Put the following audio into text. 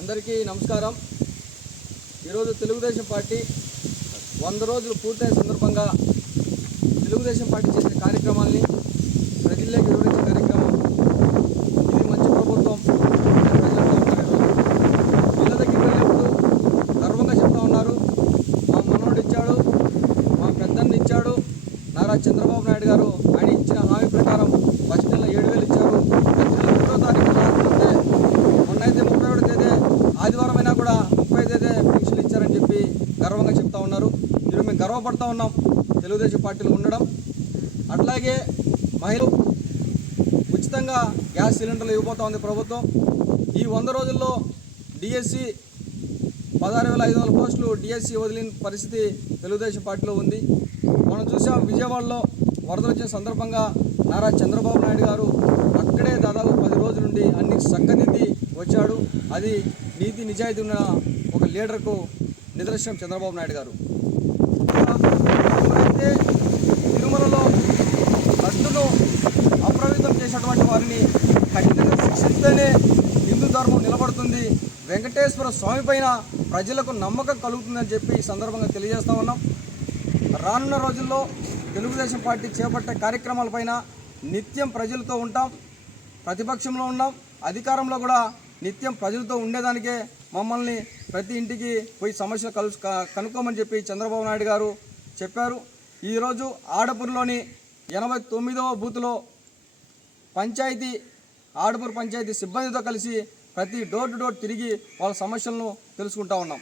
అందరికీ నమస్కారం. ఈరోజు తెలుగుదేశం పార్టీ 100 రోజులు పూర్తయిన సందర్భంగా తెలుగుదేశం పార్టీ చేసే కార్యక్రమాల్ని ప్రజల్లోకి వివరించే కార్యక్రమం. ఇది మంచి ప్రభుత్వం. ఇళ్ళ దగ్గరికి వెళ్ళినప్పుడు గర్వంగా చెప్తా ఉన్నారు, మా మనోడు ఇచ్చాడు, మా పెద్దన్న ఇచ్చాడు. నారా చంద్రబాబు నాయుడు గారు ఆయన ఇచ్చిన హామీ ప్రకారం ఫస్ట్ నెల 7,000 ఇచ్చారు. ప్రతి నెల 3వ తారీఖు రాకముందే, మొన్నైతే 31వ తేదీ ఆదివారం అయినా కూడా 30వ తేదీ పెన్షన్లు ఇచ్చారని చెప్పి గర్వంగా చెప్తా ఉన్నారు. ఈరోజు మేము గర్వపడతా ఉన్నాం తెలుగుదేశం పార్టీలో ఉండడం. అట్లాగే మహిళలు ఉచితంగా గ్యాస్ సిలిండర్లు ఇవ్వబోతా ఉంది ప్రభుత్వం. ఈ 100 రోజుల్లో డిఎస్సి 16,500 పోస్టులు డిఎస్సి వదిలిన పరిస్థితి తెలుగుదేశం పార్టీలో ఉంది. మనం చూసాం, విజయవాడలో వరదలు వచ్చిన సందర్భంగా నారా చంద్రబాబు నాయుడు గారు అక్కడే దాదాపు 10 రోజుల నుండి అన్ని చక్కదిద్ది వచ్చాడు. అది నీతి నిజాయితీ ఉన్న ఒక లీడర్కు నిదర్శనం చంద్రబాబు నాయుడు గారు. ఎవరైతే తిరుమలలో లడ్డును అప్రవిత్తం చేసినటువంటి వారిని ఖచ్చితంగా శిక్షిస్తేనే హిందూ ధర్మం నిలబడుతుంది, వెంకటేశ్వర స్వామి పైన ప్రజలకు నమ్మకం కలుగుతుందని చెప్పి ఈ సందర్భంగా తెలియజేస్తా ఉన్నాం. రానున్న రోజుల్లో తెలుగుదేశం పార్టీ చేపట్టే కార్యక్రమాలపైన నిత్యం ప్రజలతో ఉంటాం. ప్రతిపక్షంలో ఉన్నాం, అధికారంలో కూడా నిత్యం ప్రజలతో ఉండేదానికే మమ్మల్ని ప్రతి ఇంటికి పోయి సమస్యలు కనుక్కోమని చెప్పి చంద్రబాబు నాయుడు గారు చెప్పారు. ఈరోజు ఆడపూర్లోని 89వ బూత్లో ఆడపూర్ పంచాయతీ సిబ్బందితో కలిసి ప్రతి డోర్ టు డోర్ తిరిగి వాళ్ళ సమస్యలను తెలుసుకుంటా ఉన్నాం.